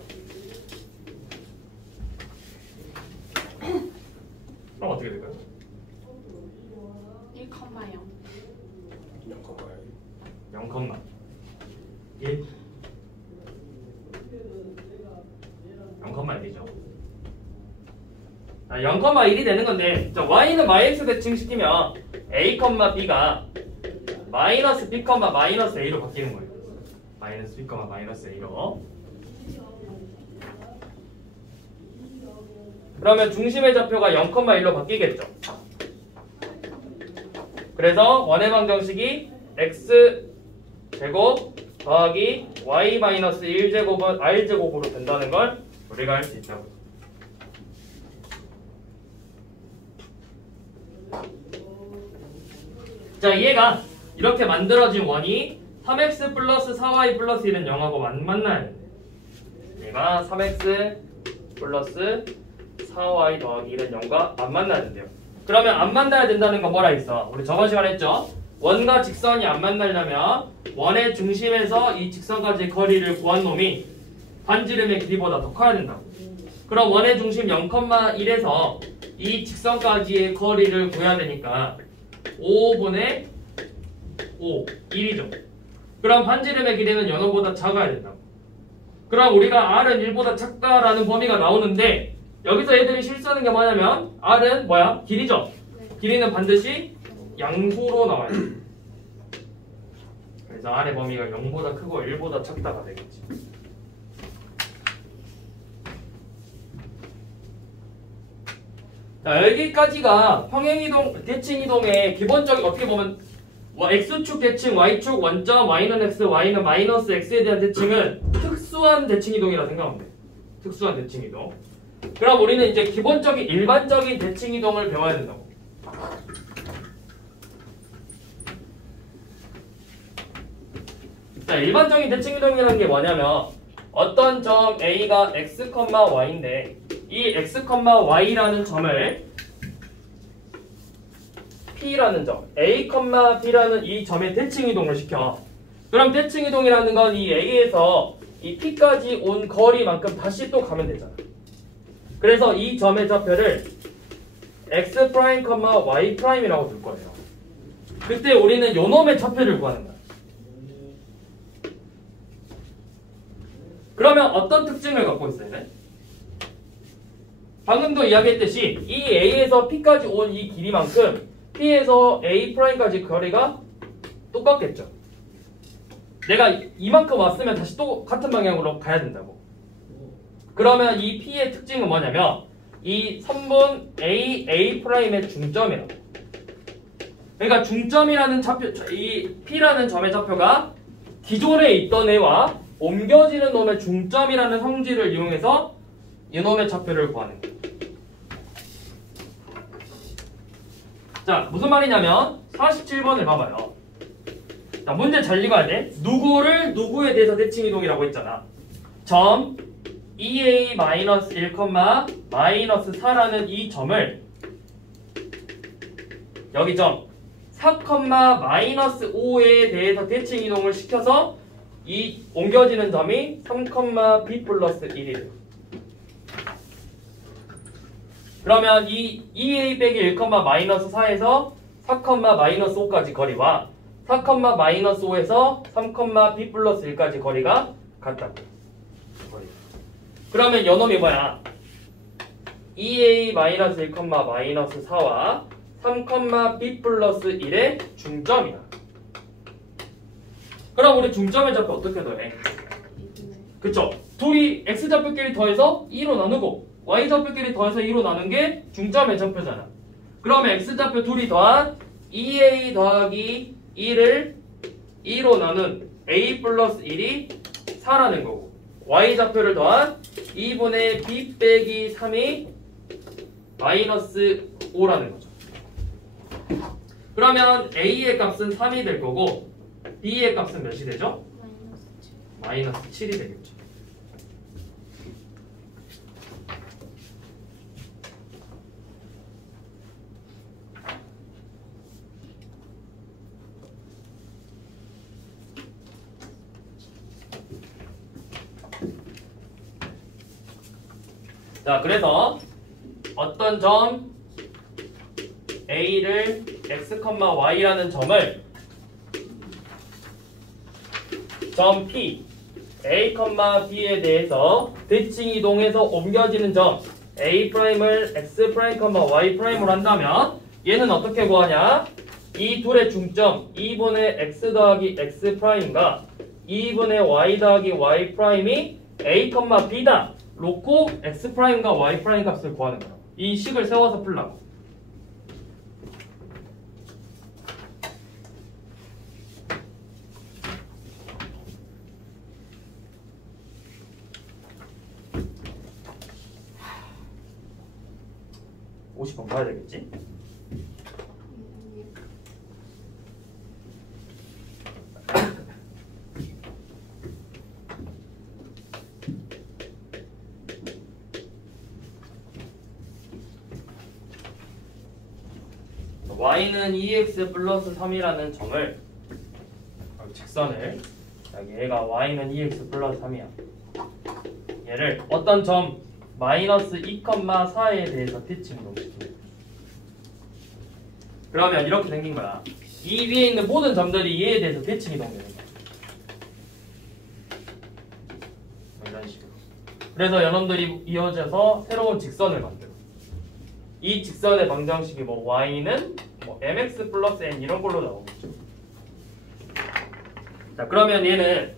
그럼 어떻게 될까요? 1,0. 0,1 0,1이죠. 0,1이 되는 건데 자, y는 마이너스 대칭시키면 a, b가 마이너스 b, 마이너스 a로 바뀌는 거예요. 마이너스 b, 마이너스 a로. 그러면 중심의 좌표가 0,1로 바뀌겠죠. 그래서 원의 방정식이 x제곱 더하기 y-1제곱은 r제곱으로 된다는 걸 우리가 할 수 있다고. 자, 얘가 이렇게 만들어진 원이 3x 플러스 4y 플러스 1은 0하고 만나야 돼. 얘가 3x 플러스 4y 더하기 1은 0과 안 만나야 된대요. 그러면 안 만나야 된다는 건 뭐라 했어? 우리 저번 시간에 했죠? 원과 직선이 안 만나려면 원의 중심에서 이 직선까지의 거리를 구한 놈이 반지름의 길이보다 더 커야 된다고. 그럼 원의 중심 0,1에서 이 직선까지의 거리를 구해야 되니까 5분의 5, 1이죠. 그럼 반지름의 길이는 연호보다 작아야 된다고. 그럼 우리가 R은 1보다 작다라는 범위가 나오는데 여기서 애들이 실수하는 게 뭐냐면 R은 뭐야? 길이죠? 길이는 반드시 양수로 나와야 돼. 그래서 R의 범위가 0보다 크고 1보다 작다가 되겠지. 자, 여기까지가 평행이동, 대칭이동의 기본적인 어떻게 보면 x축 대칭, y축 원점, y는 x, y는 마이너스 x에 대한 대칭은 특수한 대칭이동이라 생각하면 돼. 특수한 대칭이동. 그럼 우리는 이제 기본적인 일반적인 대칭이동을 배워야 된다고. 자, 일반적인 대칭이동이라는 게 뭐냐면 어떤 점 A가 x, y인데 이 x, y라는 점을 P라는 점, A, B라는 이 점에 대칭이동을 시켜. 그럼 대칭이동이라는 건 이 A에서 이 P까지 온 거리만큼 다시 또 가면 되잖아. 그래서 이 점의 좌표를 x', y'이라고 둘 거예요. 그때 우리는 요 놈의 좌표를 구하는 거야. 그러면 어떤 특징을 갖고 있어야 돼? 방금도 이야기했듯이 이 A에서 P까지 온 이 길이만큼 P에서 A'까지 거리가 똑같겠죠. 내가 이만큼 왔으면 다시 또 같은 방향으로 가야 된다고. 그러면 이 P의 특징은 뭐냐면 이 선분 A'의 중점이라고. 그러니까 중점이라는 좌표, 이 P라는 점의 좌표가 기존에 있던 애와 옮겨지는 놈의 중점이라는 성질을 이용해서 이놈의 좌표를 구하는 거예요. 자, 무슨 말이냐면 47번을 봐봐요. 자, 문제 잘 읽어야 돼. 누구를 누구에 대해서 대칭이동이라고 했잖아. 점 EA-1, 4라는 이 점을 여기 점 4,-5에 대해서 대칭이동을 시켜서 이 옮겨지는 점이 3,B 플러스 1이래요. 그러면 이 EA 빼기 1, -4에서 4,-5까지 거리와 4,-5에서 3,B 플러스 1까지 거리가 같다고. 그러면 요놈이 뭐야? EA-1, -4와 3,B 플러스 1의 중점이야. 그럼 우리 중점의 좌표 어떻게 더해? 그쵸? 둘이 x좌표끼리 더해서 2로 나누고 y좌표끼리 더해서 2로 나눈 게 중점의 좌표잖아. 그러면 x좌표 둘이 더한 2a 더하기 1을 2로 나눈 a 플러스 1이 4라는 거고 y좌표를 더한 2분의 b 빼기 3이 마이너스 5라는 거죠. 그러면 a의 값은 3이 될 거고 b의 값은 몇이 되죠? 마이너스 7이 되겠죠. 자, 그래서 어떤 점 A를 x, y라는 점을 점 P, A, B에 대해서 대칭이동해서 옮겨지는 점 A'을 X', Y''로 한다면 얘는 어떻게 구하냐? 이 둘의 중점 2분의 X 더하기 X'과 2분의 Y 더하기 Y''이 A, B다 놓고 X'과 Y' 값을 구하는 거야. 이 식을 세워서 풀라고. (50번) 봐야 되겠지? y는 2x 플러스 3이라는 점을 직선을 얘가 y는 2x 플러스 3이야. 얘를 어떤 점 마이너스 2,4에 대해서 대칭 이동시킵니다. 그러면 이렇게 생긴 거야. 이 위에 있는 모든 점들이 얘에 대해서 대칭 이동되는 거야. 이런 식으로. 그래서 여러분들이 이어져서 새로운 직선을 만들어. 이 직선의 방정식이 뭐 y는 뭐 mx 플러스 n 이런 걸로 나오겠죠. 자, 그러면 얘는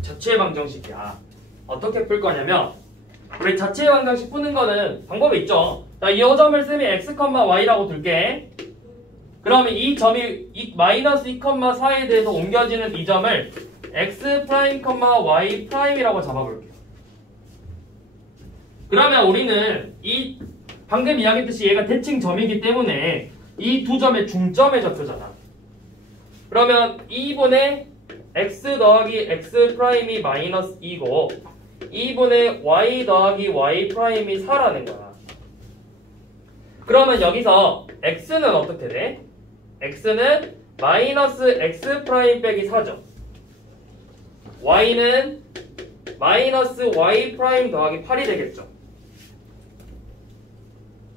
자체 방정식이야. 어떻게 풀 거냐면 우리 자체 방정식 푸는 거는 방법이 있죠. 자, 이 점을 쌤이 x, y라고 둘게. 그러면 이 점이 이 마이너스 2,4에 대해서 옮겨지는 이 점을 x', y'이라고 잡아볼게요. 그러면 우리는 이 방금 이야기했듯이 얘가 대칭점이기 때문에 이 두 점의 중점에 접표잖아. 그러면 2분의 x 더하기 x'이 마이너스 2고 2분의 y 더하기 y''이 4라는 거야. 그러면 여기서 x는 어떻게 돼? x는 마이너스 x' 빼기 4죠. y는 마이너스 y' 더하기 8이 되겠죠.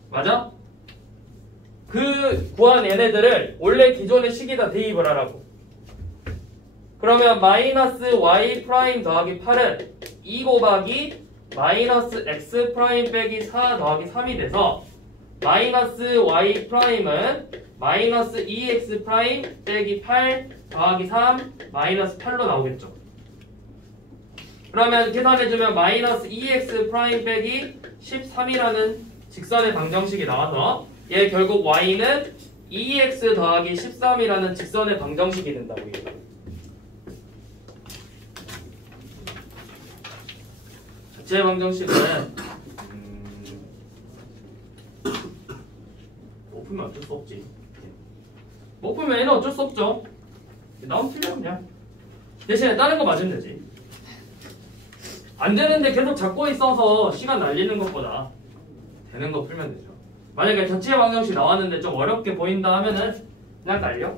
맞아? 그 구한 얘네들을 원래 기존의 식에다 대입을 하라고. 그러면 마이너스 y' 더하기 8은 2 곱하기 마이너스 x' 빼기 4 더하기 3이 돼서 마이너스 y''은 마이너스 2x' 빼기 8 더하기 3 마이너스 8로 나오겠죠. 그러면 계산해주면 마이너스 2x' 빼기 13이라는 직선의 방정식이 나와서 얘 결국 y는 2x 더하기 13이라는 직선의 방정식이 된다고 얘기해요. 자체 방정식은 못 풀면 어쩔 수 없지. 못 풀면 얘는 어쩔 수 없죠. 나오면 틀려 그냥. 대신에 다른 거 맞으면 되지. 안 되는데 계속 잡고 있어서 시간 날리는 것보다 되는 거 풀면 되죠. 만약에 자체 방정식 나왔는데 좀 어렵게 보인다 하면은 그냥 날려.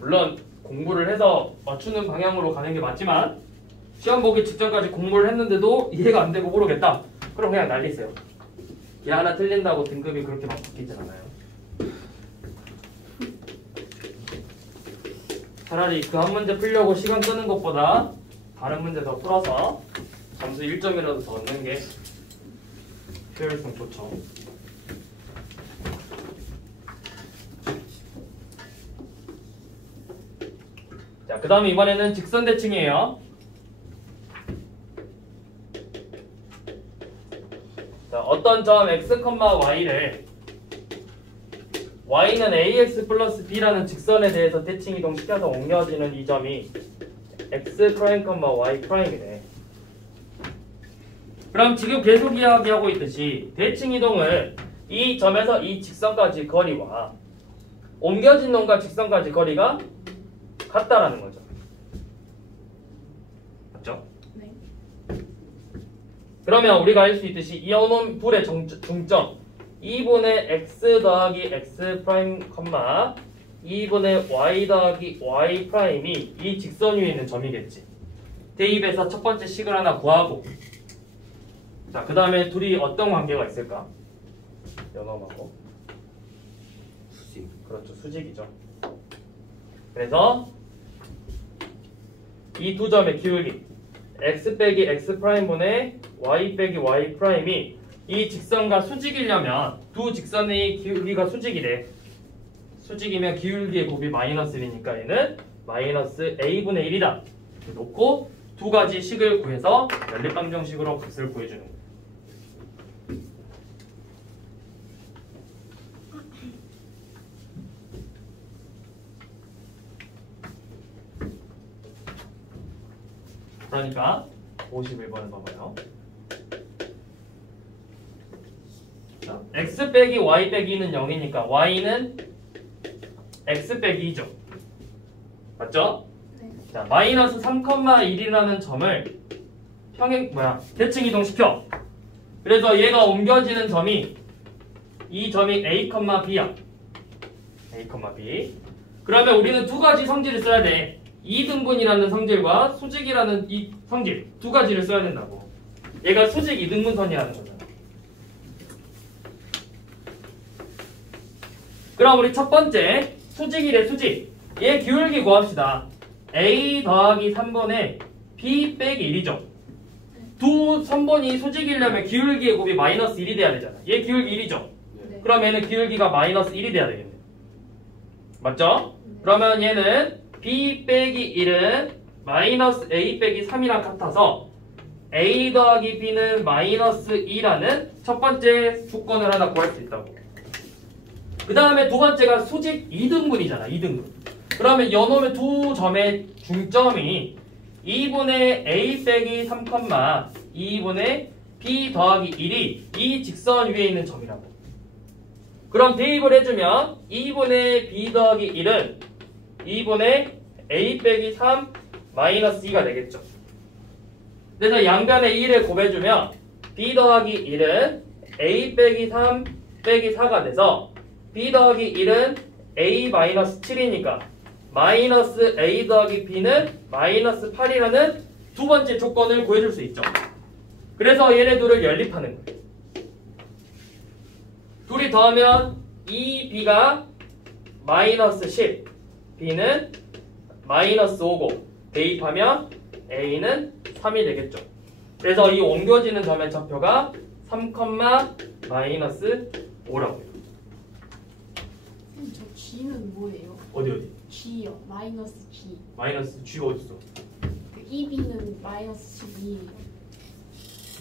물론 공부를 해서 맞추는 방향으로 가는 게 맞지만 시험 보기 직전까지 공부를 했는데도 이해가 안 되고 모르겠다. 그럼 그냥 날리세요. 얘 하나 틀린다고 등급이 그렇게 막 바뀌진 않아요. 차라리 그 한 문제 풀려고 시간 끄는 것보다 다른 문제 더 풀어서 점수 1점이라도 더 얻는 게 효율성 좋죠. 자, 그 다음에 이번에는 직선 대칭이에요. 자, 어떤 점 x, y를 y는 ax 플러스 b라는 직선에 대해서 대칭 이동시켜서 옮겨지는 이 점이 x', y'이네. 그럼 지금 계속 이야기하고 있듯이 대칭 이동은 이 점에서 이 직선까지 거리와 옮겨진 놈과 직선까지 거리가 같다라는 거죠. 맞죠? 네. 그러면 우리가 알 수 있듯이 이 어놈 둘의 중점 2분의 x 더하기 x', 2분의 y 더하기 y''이 이 직선 위에 있는 점이겠지. 대입해서 첫 번째 식을 하나 구하고, 자, 그 다음에 둘이 어떤 관계가 있을까? 연엄하고 수직. 그렇죠, 수직이죠. 그래서 이 두 점의 기울기 x 빼기 x 프라임분의 y 빼기 y 프라임이 이 직선과 수직이려면 두 직선의 기울기가 수직이래. 수직이면 기울기의 곱이 마이너스 1이니까 얘는 마이너스 a분의 1이다. 이렇게 놓고 두 가지 식을 구해서 연립방정식으로 값을 구해주는 거야. 그러니까 51번을 봐봐요. 자, x 빼기 y 빼기는 0이니까 y는 x 빼기 2죠. 맞죠? 네. 자, 마이너스 3,1이라는 점을 대칭 이동시켜. 그래서 얘가 옮겨지는 점이 이 점이 a, b야. a, b. 그러면 우리는 두 가지 성질을 써야 돼. 이등분이라는 성질과 수직이라는 이 성질 두 가지를 써야 된다고. 얘가 수직 이등분선이라는 거잖아. 그럼 우리 첫 번째 수직이래 수직. 얘 기울기 구합시다. a 더하기 3번에 b 빼기 1이죠. 두 선본이 수직이려면 기울기의 곱이 마이너스 1이 돼야 되잖아. 얘 기울기 1이죠. 네. 그럼 얘는 기울기가 마이너스 1이 돼야 되겠네. 맞죠? 그러면 얘는 b 빼기 1은 마이너스 a 빼기 3이랑 같아서 a 더하기 b는 마이너스 2라는 첫 번째 조건을 하나 구할 수 있다고. 그 다음에 두 번째가 수직 2등분이잖아. 2등분. 그러면 여놓으면 두 점의 중점이 2분의 a 빼기 3, 2분의 b 더하기 1이 이 직선 위에 있는 점이라고. 그럼 대입을 해주면 2분의 b 더하기 1은 2분의 a 빼기 3 마이너스 2가 되겠죠. 그래서 양변에 2를 곱해주면 b 더하기 1은 a 빼기 3 빼기 4가 돼서 b 더하기 1은 a 마이너스 7이니까 마이너스 a 더하기 b는 마이너스 8이라는 두 번째 조건을 구해줄 수 있죠. 그래서 얘네 둘을 연립하는 거예요. 둘이 더하면 2b가 마이너스 10, b는 마이너스 5고 대입하면 a는 3이 되겠죠. 그래서 이 옮겨지는 점의 좌표가 3, 마이너스 5라고 해요. 선생님 저 G는 뭐예요? 어디? G요. 마이너스 G. 마이너스 G가 어딨어? 그 2B는 마이너스 12예요.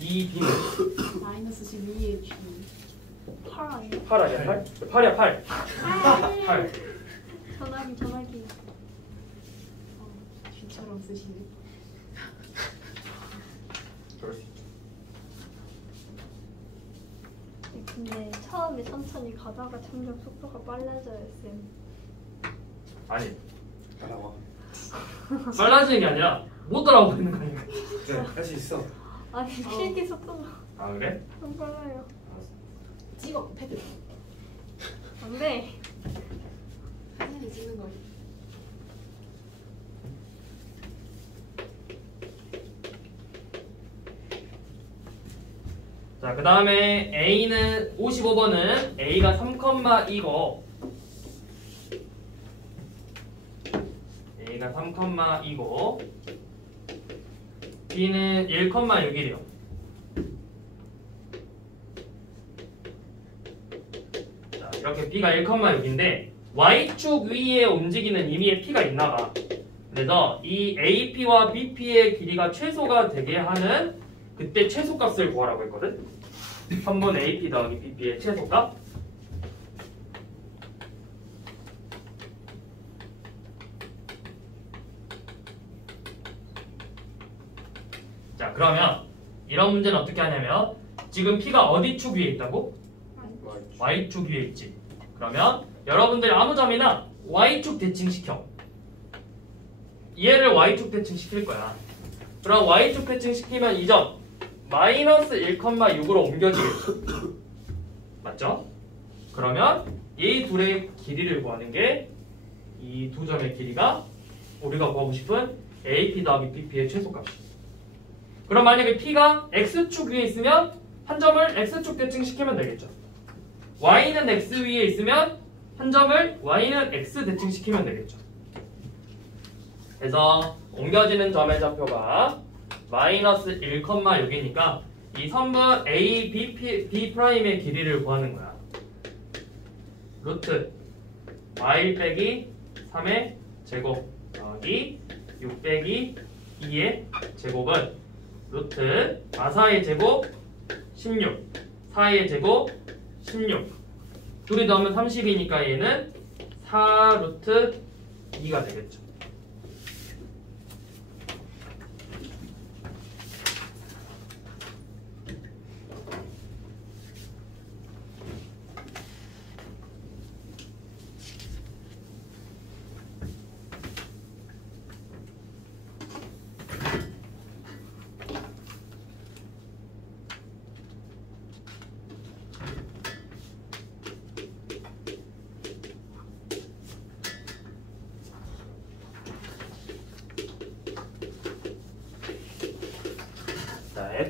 2b는 마이너스 12의 G. 8 아니야? 8 아니야? 8? 8이야 8. 8. 전화기. G처럼 쓰시네. 그럴 수 있죠. 근데 처음에 천천히 가다가 점점 속도가 빨라져요, 쌤. 아니 따라와. 빨라지는 게 아니라 못 따라오고 있는 거니까. 그래, 할 수 있어. 아니, 필기 속도가 아 그래? 좀 빨라요. 찍어 패드. 안 돼. 사진을 찍는 거예요. 자, 그 다음에 A는 55번은 A가 3,2고 A가 3,2고 B는 1,6이래요. 자, 이렇게 B가 1,6인데 Y축 위에 움직이는 임의의 P가 있나봐. 그래서 이 AP와 BP의 길이가 최소가 되게 하는 그때 최소값을 구하라고 했거든. 3번 AP 더하기 BP의 최소값. 자, 그러면 이런 문제는 어떻게 하냐면 지금 P가 어디 축 위에 있다고? Y축 위에 있지. 그러면 여러분들이 아무 점이나 Y축 대칭시켜. 얘를 Y축 대칭시킬 거야. 그럼 Y축 대칭시키면 이 점 마이너스 1,6으로 옮겨지겠죠. 맞죠? 그러면 이 둘의 길이를 구하는 게 이 두 점의 길이가 우리가 구하고 싶은 AP 더하기 BP의 최소값이에요. 그럼 만약에 P가 X축 위에 있으면 한 점을 X축 대칭시키면 되겠죠. Y는 X 위에 있으면 한 점을 Y는 X 대칭시키면 되겠죠. 그래서 옮겨지는 점의 좌표가 마이너스 1, 6이니까 이 선분 A, B 프라임의 길이를 구하는 거야. 루트 y 빼기 3의 제곱 더하기 6 빼기 2의 제곱은 루트 4의 제곱 16 4의 제곱 16 둘이 더하면 30이니까 얘는 4 루트 2가 되겠죠.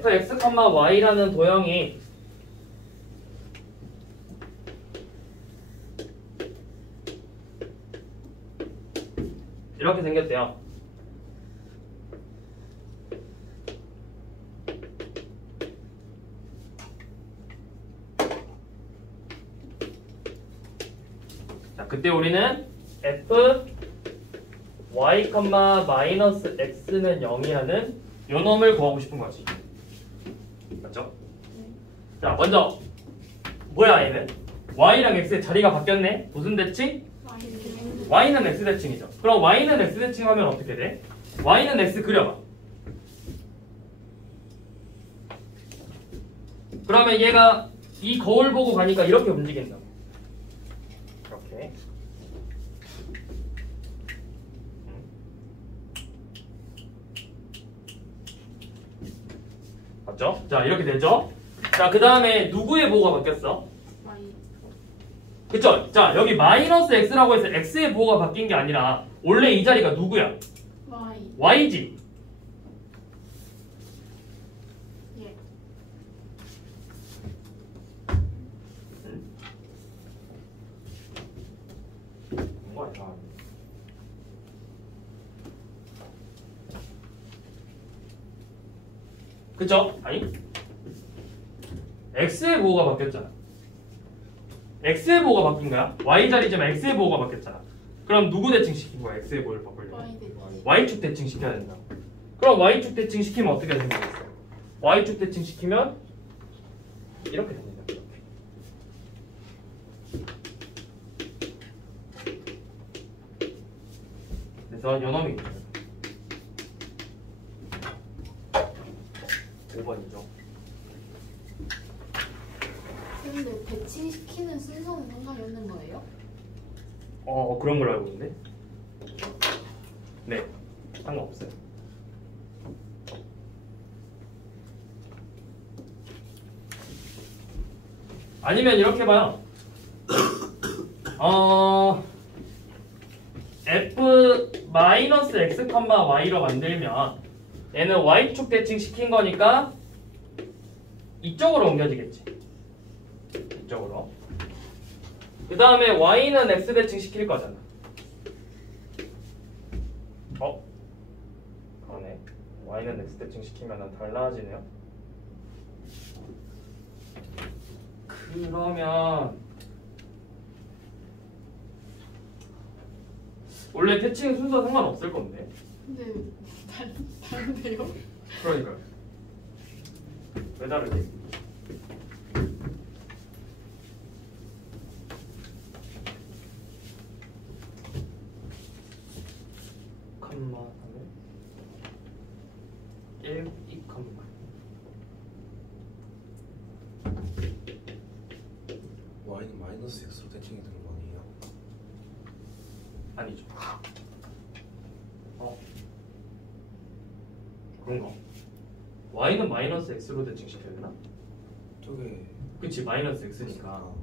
fx, y라는 도형이 이렇게 생겼대요. 자, 그때 우리는 f y, 마이너스 x는 0이라는 요 놈을 구하고 싶은 거지. 맞죠? 자, 먼저 뭐야 얘는? y랑 x의 자리가 바뀌었네. 무슨 대칭? y는 x 대칭이죠. 그럼 y는 x 대칭 하면 어떻게 돼? y는 x 그려봐. 그러면 얘가 이 거울 보고 가니까 이렇게 움직인다. 이렇게. 맞죠? 자, 이렇게 되죠? 자, 그 다음에 누구의 보호가 바뀌었어? 그쵸? 자, 여기 마이너스 x라고 해서 x의 보호가 바뀐 게 아니라 원래 이 자리가 누구야? y지? 예. 뭔가 이상하네. 그쵸? 아니? x의 보호가 바뀌었잖아. x의 보호가 바뀐 거야. y 자리지만 x의 보호가 바뀌었잖아. 그럼 누구 대칭 시킨 거야? x의 보호를 바꾸려면 y축 대칭 시켜야 된다. 그럼 y축 대칭 시키면 어떻게 생기겠어? y축 대칭 시키면 이렇게 됩니다. 이렇게. 그래서 요놈이 5번이죠. 근데 배치시키는 순서는 상관이 없는 거예요? 그런 걸 알고 있는데? 네, 상관없어요. 아니면 이렇게 봐요. f-x, y로 만들면 얘는 y축 대칭 시킨 거니까 이쪽으로 옮겨지겠지. 이쪽으로. 그 다음에 y는 x 대칭 시킬 거잖아. 그러네. y는 x 대칭 시키면 달라지네요. 그러면 원래 대칭 순서 상관없을 건데. 근데 다른데요? 그러니까요. 왜 다르지? 컴마 하면 1, 2, 컴마. y는 마이너스 x로 대칭이 되는 거 아니에요? 아니죠. 그런가? y는 마이너스 x로 대칭시켜야 되나? 저게 그치, 마이너스 x니까.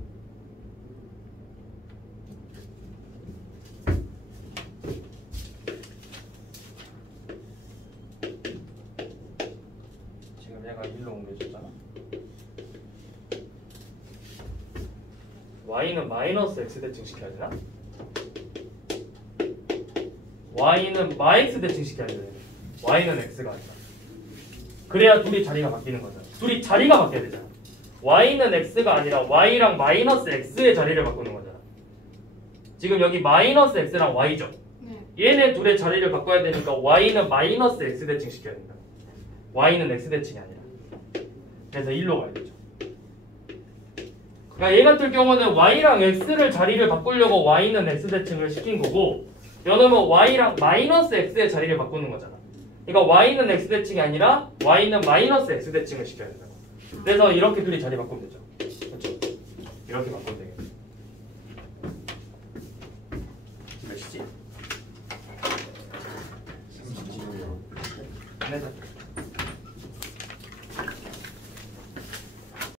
지금 얘가 1로 옮겨졌잖아. y는 마이너스 x 대칭시켜야 되나? y는 마x 대칭시켜야 되네. y는 x가 아니라. 그래야 둘이 자리가 바뀌는 거잖아. 둘이 자리가 바뀌어야 되잖아. y는 x가 아니라 y랑 마이너스 x의 자리를 바꾸는 거잖아. 지금 여기 마이너스 x랑 y죠. 네. 얘네 둘의 자리를 바꿔야 되니까 y는 마이너스 x 대칭 시켜야 된다. y는 x 대칭이 아니라. 그래서 1로 가야 되죠. 그러니까 얘 같은 경우는 y랑 x를 자리를 바꾸려고 y는 x 대칭을 시킨 거고, 요놈은 y랑 마이너스 x의 자리를 바꾸는 거잖아. 그러니까 y는 x 대칭이 아니라 y는 마이너스 x 대칭을 시켜야 된다고. 그래서 이렇게 둘이 자리 바꾸면 되죠. 그렇죠? 이렇게 바꾸면 되겠네. 몇 시지? 30분이요. 네.